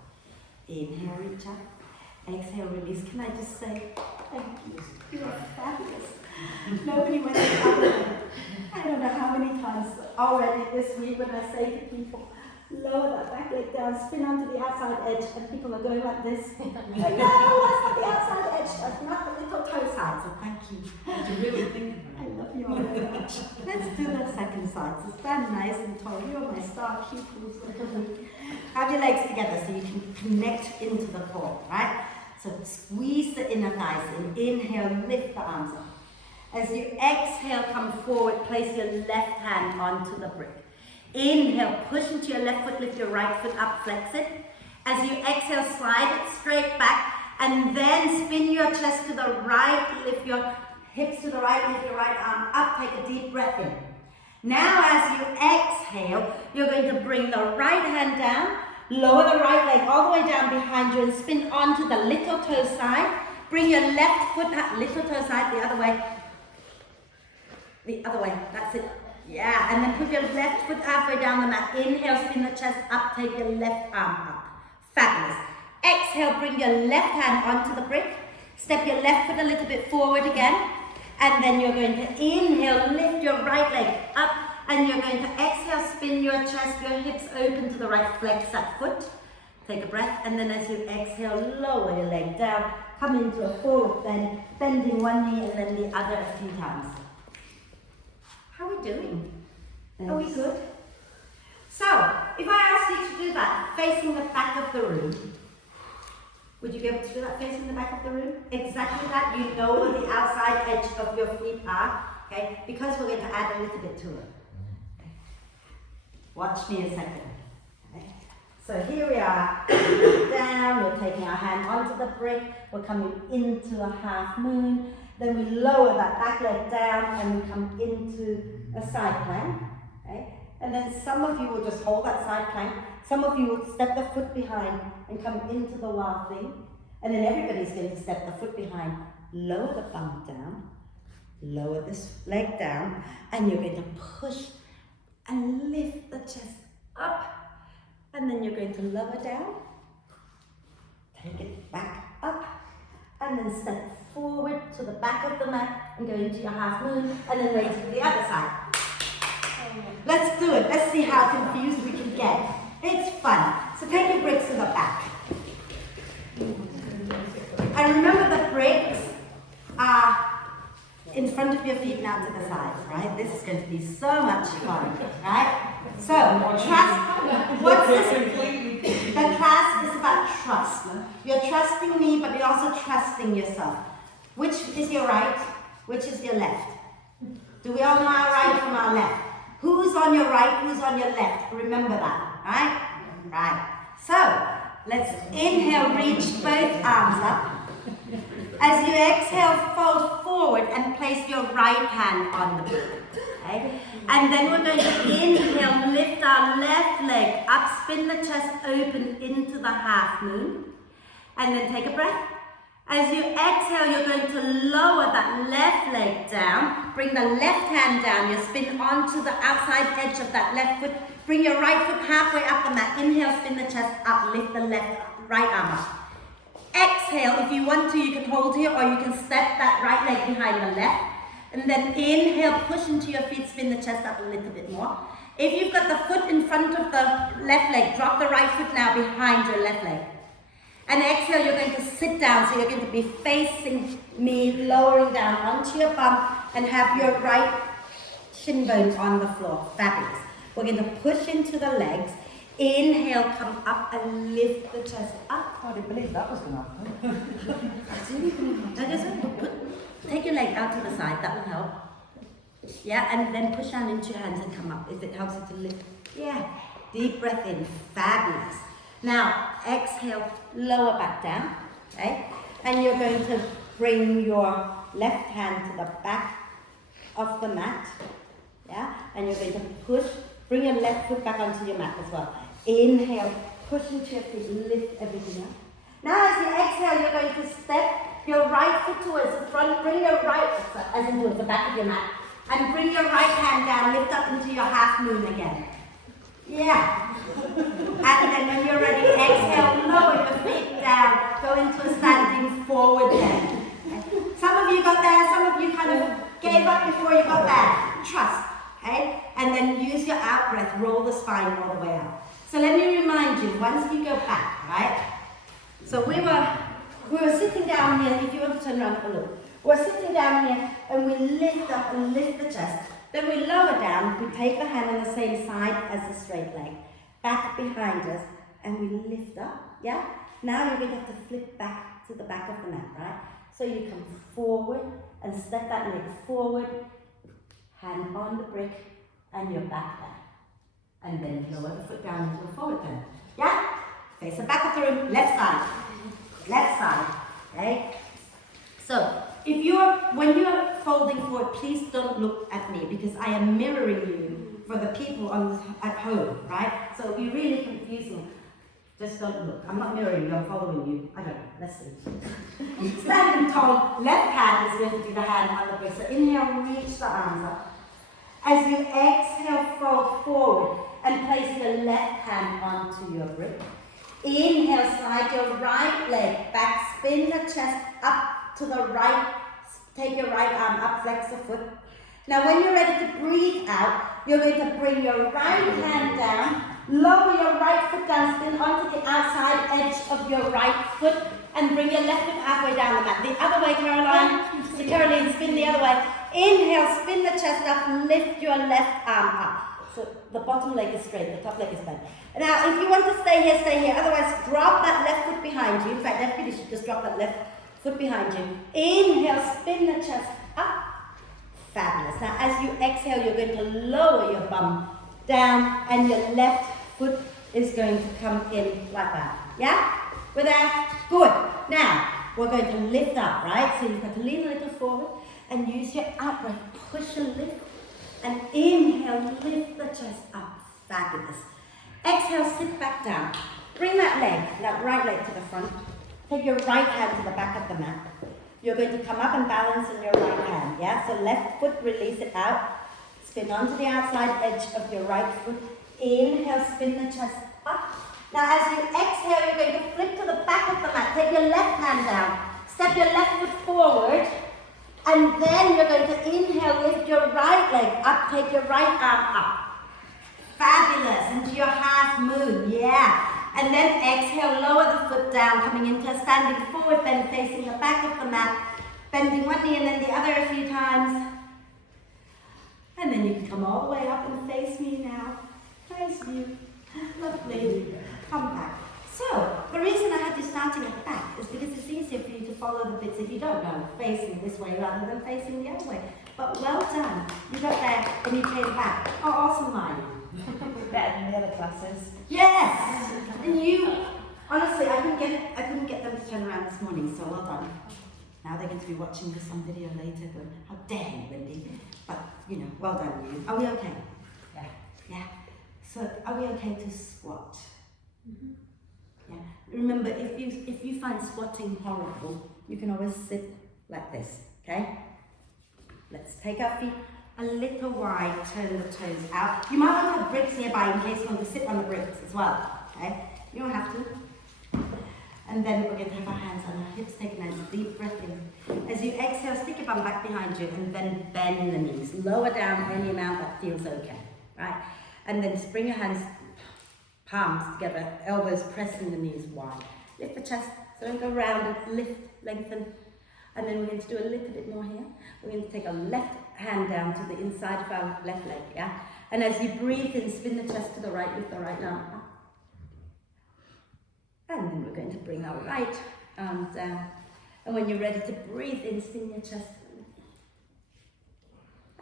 Inhale, reach up. Exhale, release. Can I just say, thank you. You are fabulous. Nobody went to I don't know how many times already this week when I say to people, lower that back leg down, spin onto the outside edge, and people are going like this. No, that's not the outside edge, that's not the little toe side, so thank you. You really think about I love you all very much. Let's do the second side, so stand nice and tall. You're my star pupils. Have your legs together so you can connect into the core, right? So squeeze the inner thighs in, inhale, lift the arms up. As you exhale, come forward, place your left hand onto the brick. Inhale, push into your left foot, lift your right foot up, flex it. As you exhale, slide it straight back, and then spin your chest to the right, lift your hips to the right, lift your right arm up, take a deep breath in. Now as you exhale, you're going to bring the right hand down, lower the right leg all the way down behind you and spin onto the little toe side. Bring your left foot up, little toe side, the other way. The other way, that's it. Yeah, and then put your left foot halfway down the mat. Inhale, spin the chest up, take your left arm up. Fabulous. Exhale, bring your left hand onto the brick. Step your left foot a little bit forward again. And then you're going to inhale, lift your right leg up. And you're going to exhale, spin your chest, your hips open to the right, flex that foot. Take a breath, and then as you exhale, lower your leg down. Come into a forward bend, bending one knee and then the other a few times. How are we doing? Are we good? So, if I asked you to do that facing the back of the room, would you be able to do that facing the back of the room? Exactly that. You know where the outside edge of your feet are, okay? Because we're going to add a little bit to it. Okay. Watch me a second. Okay. So here we are, down, we're taking our hand onto the brick, we're coming into a half moon. Then we lower that back leg down and we come into a side plank. Okay? And then some of you will just hold that side plank. Some of you will step the foot behind and come into the wild thing. And then everybody's going to step the foot behind, lower the bum down, Lower this leg down, and you're going to push and lift the chest up. And then you're going to lower down, take it back up, and then step forward to the back of the mat and go into your half moon, and then raise to the other side. Let's do it. Let's see how confused we can get. It's fun. So take your bricks to the back. And remember the bricks are in front of your feet now to the sides, right? This is going to be so much fun, right? So, trust, what's this? The class is about trust. You're trusting me, but you're also trusting yourself. Which is your right? Which is your left? Do we all know our right from our left? Who's on your right? Who's on your left? Remember that, right? Right. So, let's inhale, reach both arms up. As you exhale, fold forward and place your right hand on the brick. Okay? And then we're going to inhale, lift our left leg up, spin the chest open into the half moon. And then take a breath. As you exhale, you're going to lower that left leg down. Bring the left hand down. You spin onto the outside edge of that left foot. Bring your right foot halfway up the mat. Inhale, spin the chest up, lift the right arm up. Exhale, if you want to, you can hold here, or you can step that right leg behind the left. And then inhale, push into your feet, spin the chest up a little bit more. If you've got the foot in front of the left leg, drop the right foot now behind your left leg. And exhale, you're going to sit down, so you're going to be facing me, lowering down onto your bum, and have your right shin bone on the floor. Fabulous. We're going to push into the legs. Inhale, come up and lift the chest up. I didn't believe that was going to happen. Now just take your leg out to the side, that will help. Yeah, and then push down into your hands and come up if it helps you to lift. Yeah, deep breath in, fabulous. Now, exhale, lower back down, okay? And you're going to bring your left hand to the back of the mat, yeah? And you're going to push, bring your left foot back onto your mat as well. Inhale, push into your feet, lift everything up. Now as you exhale, you're going to step your right foot towards the front, bring your right, as in towards the back of your mat, and bring your right hand down, lift up into your half moon again. Yeah. And then when you're ready, exhale, lower your feet down, go into a standing forward then. Some of you got there, some of you kind of gave up before you got there. Trust, okay? And then use your out breath, roll the spine all the way out. So let me remind you, once you go back, right? So we were sitting down here, if you want to turn around and look. We're sitting down here and we lift up and lift the chest. Then we lower down, we take the hand on the same side as the straight leg. Back behind us and we lift up, yeah? Now you're going to have to flip back to the back of the mat, right? So you come forward and step that leg forward, hand on the brick, and you're back there. And then lower the foot down and go forward then. Yeah? Face the back of the room, left side, okay? So, when you're folding forward, please don't look at me because I am mirroring you for the people at home, right? So it'll be really confusing. Just don't look. I'm not mirroring you, I'm following you. I don't know, let's see. Standing tall, left hand is going to be the hand on the brick. So inhale, reach the arms up. As you exhale, fold forward and place your left hand onto your brick. Inhale, slide your right leg back, spin the chest up to the right, take your right arm up, flex the foot. Now when you're ready to breathe out, you're going to bring your right hand down, lower your right foot down, spin onto the outside edge of your right foot, and bring your left foot halfway down the mat. The other way, Caroline. So Caroline, spin the other way. Inhale, spin the chest up, lift your left arm up. So the bottom leg is straight, the top leg is bent. Now, if you want to stay here, stay here. Otherwise, drop that left foot behind you. In fact, everybody should just drop that left foot behind you. Inhale, spin the chest up. Fabulous. Now, as you exhale, you're going to lower your bum down, and your left foot is going to come in like that. Yeah? With that? Good. Now, we're going to lift up, right? So you've got to lean a little forward and use your out breath. Push and lift. And inhale, lift the chest up. Fabulous. Exhale, sit back down. Bring that right leg to the front. Take your right hand to the back of the mat. you're going to come up and balance on your right hand, yeah? So left foot, release it out. Spin onto the outside edge of your right foot. Inhale, spin the chest up. Now as you exhale, you're going to flip to the back of the mat. Take your left hand down. Step your left foot forward. And then you're going to inhale, lift your right leg up. Take your right arm up. Fabulous. Into your half moon, yeah. And then exhale, lower the foot down, coming into a standing forward bend, facing the back of the mat. Bending one knee and then the other a few times. And then you can come all the way up and face me now. Face you. Lovely. Come back. So, the reason I had you starting at the back is because it's easier for you to follow the bits if you don't know, facing this way rather than facing the other way. But well done. You got there and you came back. Oh, awesome, Mine. Better than the other classes. Yes! And you, honestly, I couldn't get them to turn around this morning, so well done. Now they're going to be watching this on video later going, how dare you, Wendy? But, you know, well done you. Are we okay? Yeah. Yeah. So, are we okay to squat? Mm-hmm. Yeah. Remember, if you find squatting horrible, you can always sit like this, okay? Let's take our feet a little wide, turn the toes out. You might want to have bricks nearby in case you want to sit on the bricks as well, okay? You don't have to. And then we're going to have our hands on our hips, take a nice deep breath in. As you exhale, stick your bum back behind you and then bend the knees. Lower down any amount that feels okay, right? And then just bring your hands, palms together, elbows pressing the knees wide. Lift the chest, so don't go round it, lift, lengthen. And then we're going to do a little bit more here. We're going to take our left hand down to the inside of our left leg, yeah? And as you breathe in, spin the chest to the right, lift the right arm up. And then we're going to bring our right arm down. And when you're ready to breathe in, spin your chest.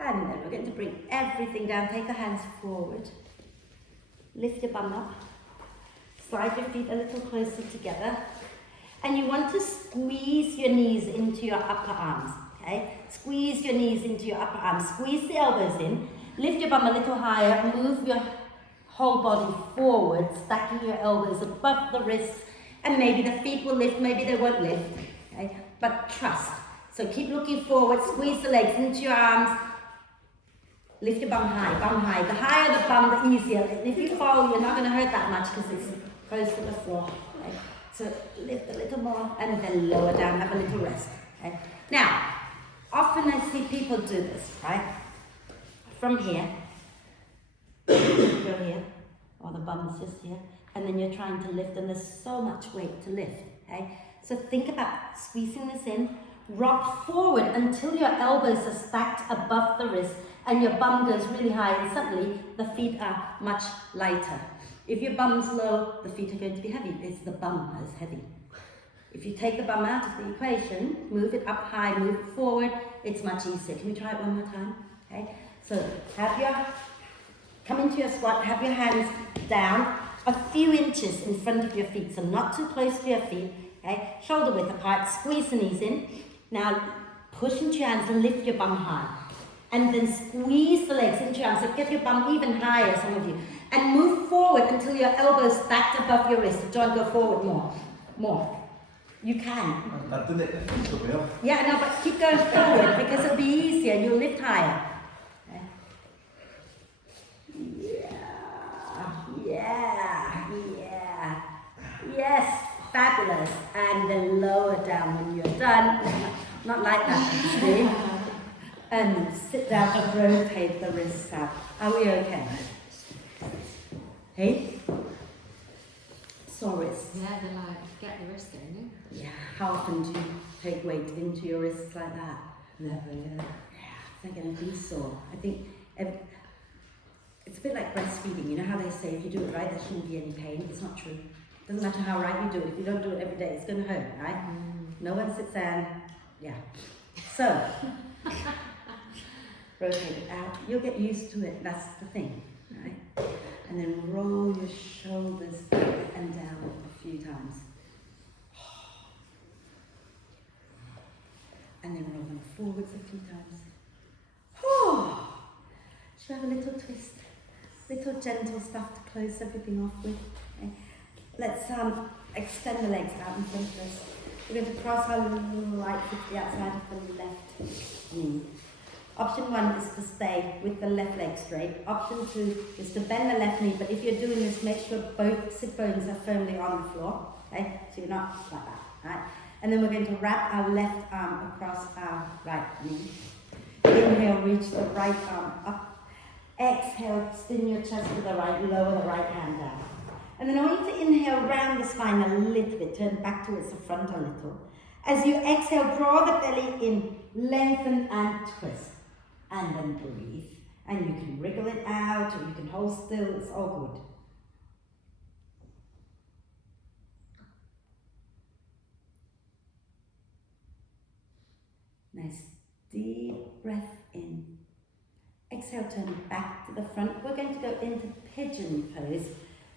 And then we're going to bring everything down. Take the hands forward. Lift your bum up. Slide your feet a little closer together. And you want to squeeze your knees into your upper arms. Okay? Squeeze your knees into your upper arms. Squeeze the elbows in. Lift your bum a little higher. Move your whole body forward, stacking your elbows above the wrists, and maybe the feet will lift, maybe they won't lift, okay? But trust. So keep looking forward, squeeze the legs into your arms, lift your bum high, bum high. The higher the bum, the easier. And if you fall, you're not going to hurt that much because it's close to the floor. Okay? So lift a little more and then lower down, have a little rest. Okay? Now, often I see people do this, right? From here, go here, or the bum is just here, and then you're trying to lift, and there's so much weight to lift, okay? So think about squeezing this in, rock forward until your elbows are stacked above the wrist, and your bum goes really high, and suddenly the feet are much lighter. If your bum's low, the feet are going to be heavy. It's the bum that's heavy. If you take the bum out of the equation, move it up high, move it forward, it's much easier. Can we try it one more time? Okay? So come into your squat, have your hands down a few inches in front of your feet, so not too close to your feet, okay? Shoulder width apart, squeeze the knees in. Now push into your hands and lift your bum high. And then squeeze the legs into your arms, so get your bum even higher, some of you. And move forward until your elbows stacked above your wrist. Don't go forward more. You can. Yeah, no, but keep going forward because it'll be easier, you'll lift higher. Yeah. Yes, fabulous. And then lower down when you're done. Not like that, see? And sit down and rotate the wrists out. Are we okay? Hey? Sore wrists. Yeah, they're like, get the wrist going, Yeah. How often do you take weight into your wrists like that? Never, yeah. Yeah, they're going to be sore. I think it's a bit like breastfeeding. You know how they say if you do it right, there shouldn't be any pain? It's not true. It doesn't matter how right you do it. If you don't do it every day, it's going to hurt, right? No one sits down. Yeah. So, rotate it out. You'll get used to it. That's the thing, right? And then roll your shoulders up and down a few times. And then roll them forwards a few times. Should I have a little twist? Little gentle stuff to close everything off with. Okay. Let's extend the legs out in front of us. We're going to cross our right foot to the outside of the left knee. Option 1 is to stay with the left leg straight. Option 2 is to bend the left knee, but if you're doing this, make sure both sit bones are firmly on the floor. Okay, so you're not like that, right? And then we're going to wrap our left arm across our right knee. Inhale, reach the right arm up. Exhale, spin your chest to the right, lower the right hand down. And then I want you to inhale round the spine a little bit, turn back towards the front a little. As you exhale, draw the belly in, lengthen and twist. And then breathe. And you can wriggle it out, or you can hold still, it's all good. Nice deep breath in. Exhale, turn back to the front. We're going to go into pigeon pose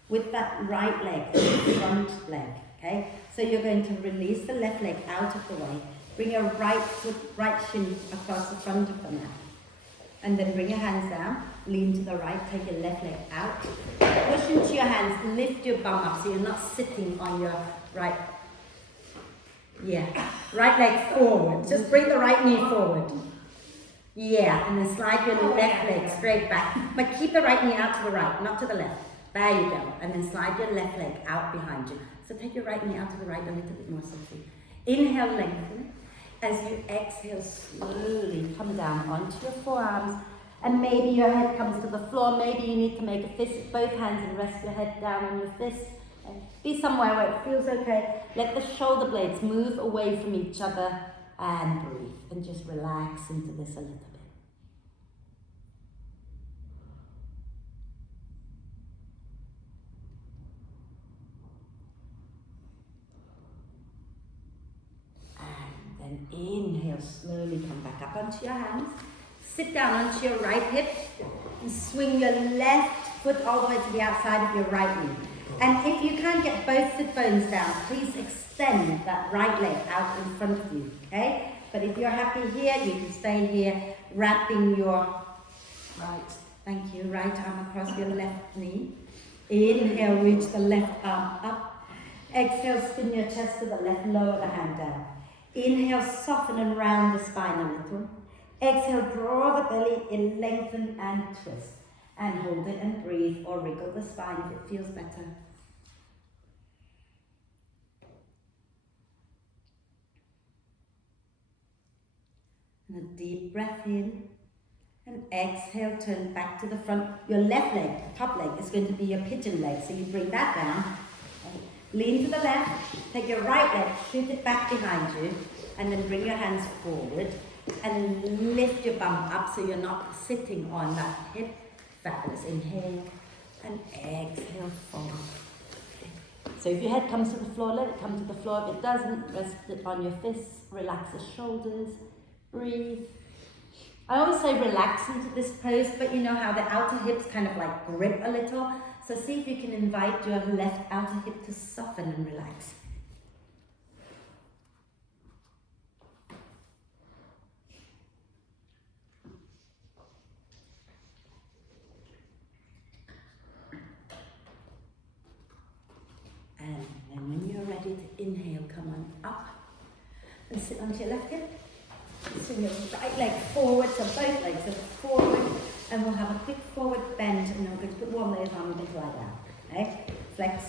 with that right leg, the front leg, okay? So you're going to release the left leg out of the way. Bring your right foot, right shin across the front of the mat. And then bring your hands down, lean to the right, take your left leg out. Push into your hands, lift your bum up so you're not sitting on your right. Yeah, right leg forward. Just bring the right knee forward. Yeah, and then slide your left leg straight back. But keep the right knee out to the right, not to the left. There you go. And then slide your left leg out behind you. So take your right knee out to the right a little bit more softly. Inhale, lengthen. As you exhale, slowly come down onto your forearms. And maybe your head comes to the floor. Maybe you need to make a fist with both hands and rest your head down on your fist. Be somewhere where it feels okay. Let the shoulder blades move away from each other and breathe. And just relax into this a little bit. And inhale, slowly come back up onto your hands. Sit down onto your right hip and swing your left foot all the way to the outside of your right knee. And if you can't get both sit bones down, please extend that right leg out in front of you, okay? But if you're happy here, you can stay here, wrapping your right arm across your left knee. Inhale, reach the left arm up. Exhale, spin your chest to the left, lower the hand down. Inhale, soften and round the spine a little. Exhale, draw the belly in, lengthen and twist. And hold it and breathe, or wriggle the spine if it feels better. And a deep breath in. And exhale, turn back to the front. Your left leg, top leg, is going to be your pigeon leg. So you bring that down. Lean to the left, take your right leg, shoot it back behind you, and then bring your hands forward and lift your bum up so you're not sitting on that hip. Fabulous. Inhale and exhale, forward. So if your head comes to the floor, let it come to the floor. If it doesn't, rest it on your fists, relax the shoulders, breathe. I always say relax into this pose, but you know how the outer hips kind of like grip a little. So see if you can invite your left outer hip to soften and relax. And then when you're ready to inhale, come on up and sit onto your left hip. Swing your right leg forward, so both legs are forward. And we'll have a quick forward bend, and then we're going to put one leg on and lie down. Okay? Flex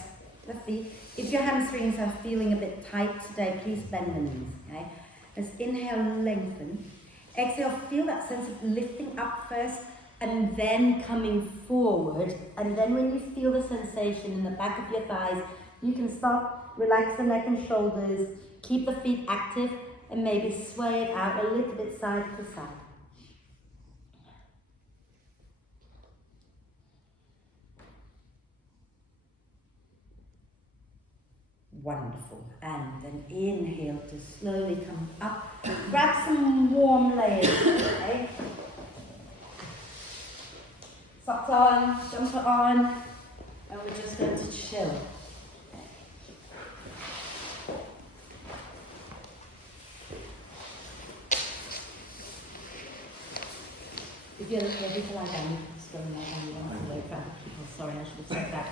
the feet. If your hamstrings are feeling a bit tight today, please bend the knees. Okay? Let's inhale, lengthen. Exhale, feel that sense of lifting up first, and then coming forward. And then when you feel the sensation in the back of your thighs, you can stop, relax the neck and shoulders, keep the feet active, and maybe sway it out a little bit side to side. Wonderful. And then inhale to slowly come up. Grab some warm layers, okay? Socks on, jumper on, and we're just going to chill. If you're ready to lie down, you can just go and lie down. You don't have to wait for other people. Sorry, I should have said that.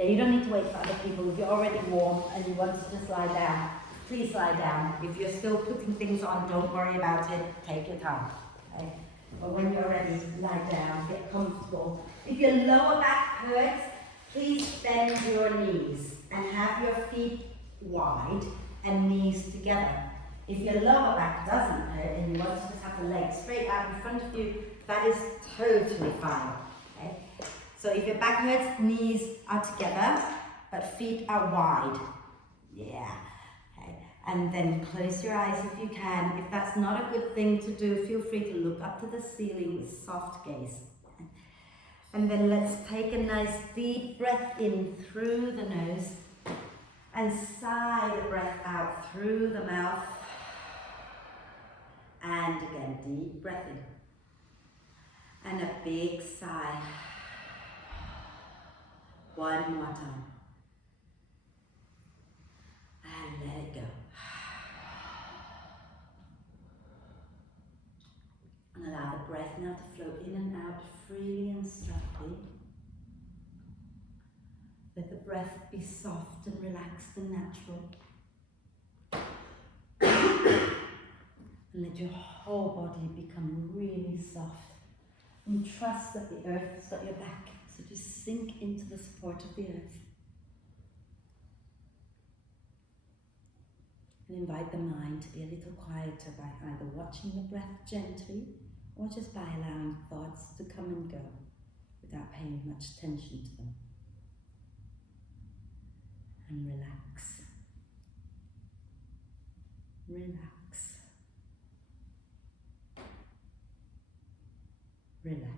Yeah, you don't need to wait for other people. If you're already warm and you want to just lie down, please lie down. If you're still putting things on, don't worry about it. Take your time. Okay? But when you're ready, lie down, get comfortable. If your lower back hurts, please bend your knees and have your feet wide and knees together. If your lower back doesn't hurt and you want to just have the legs straight out in front of you, that is totally fine. Okay? So if your back hurts, knees are together, but feet are wide. Yeah. Okay. And then close your eyes if you can. If that's not a good thing to do, feel free to look up to the ceiling with soft gaze. And then let's take a nice deep breath in through the nose and sigh the breath out through the mouth. And again, deep breath in. And a big sigh. One more time. And let it go. And allow the breath now to flow in and out freely and softly. Let the breath be soft and relaxed and natural. And let your whole body become really soft. And trust that the earth has got your back. So just sink into the support of the earth. And invite the mind to be a little quieter by either watching the breath gently or just by allowing thoughts to come and go without paying much attention to them. And relax. Relax. Relax.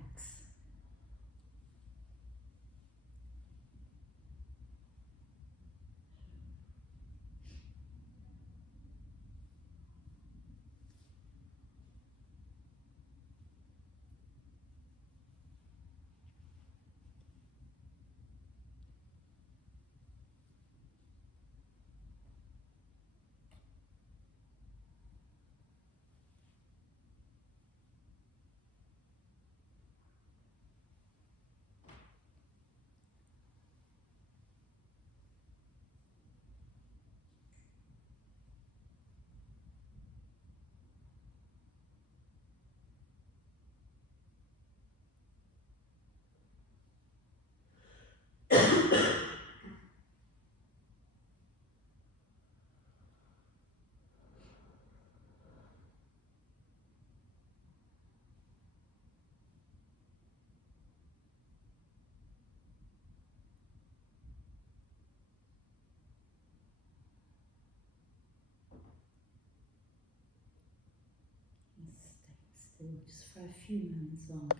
Stay still just for a few moments longer.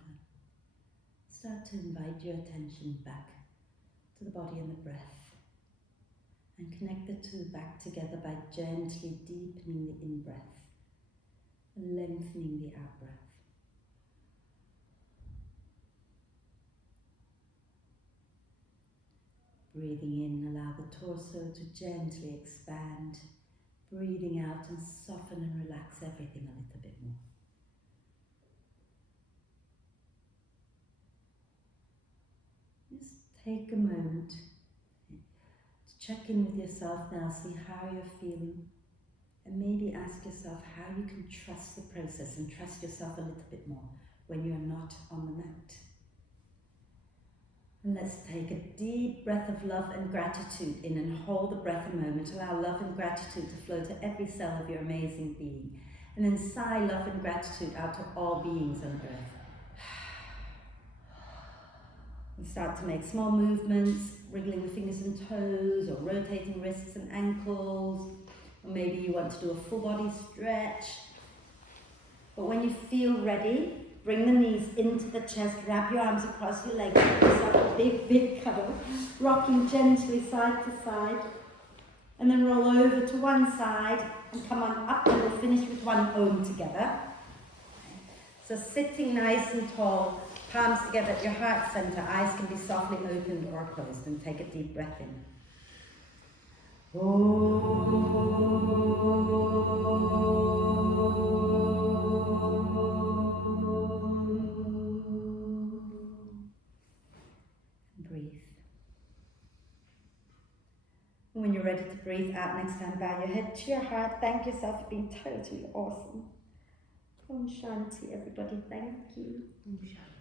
Start to invite your attention back to the body and the breath. And connect the two back together by gently deepening the in-breath and lengthening the out-breath. Breathing in, allow the torso to gently expand. Breathing out and soften and relax everything a little bit more. Just take a moment to check in with yourself now, see how you're feeling, and maybe ask yourself how you can trust the process and trust yourself a little bit more when you're not on the mat. And let's take a deep breath of love and gratitude in and hold the breath a moment. Allow love and gratitude to flow to every cell of your amazing being. And then sigh love and gratitude out to all beings on earth. And start to make small movements, wriggling the fingers and toes, or rotating wrists and ankles. Or maybe you want to do a full body stretch. But when you feel ready, bring the knees into the chest, wrap your arms across your legs, give yourself a big, big cuddle, rocking gently side to side, and then roll over to one side and come on up, and we'll finish with one Om together. So sitting nice and tall, palms together at your heart center, eyes can be softly opened or closed, and take a deep breath in. Breathe. When you're you're ready to breathe out next time, bow your head to your heart. Thank yourself for being totally awesome. Om Shanti, everybody. Thank you. Om Shanti.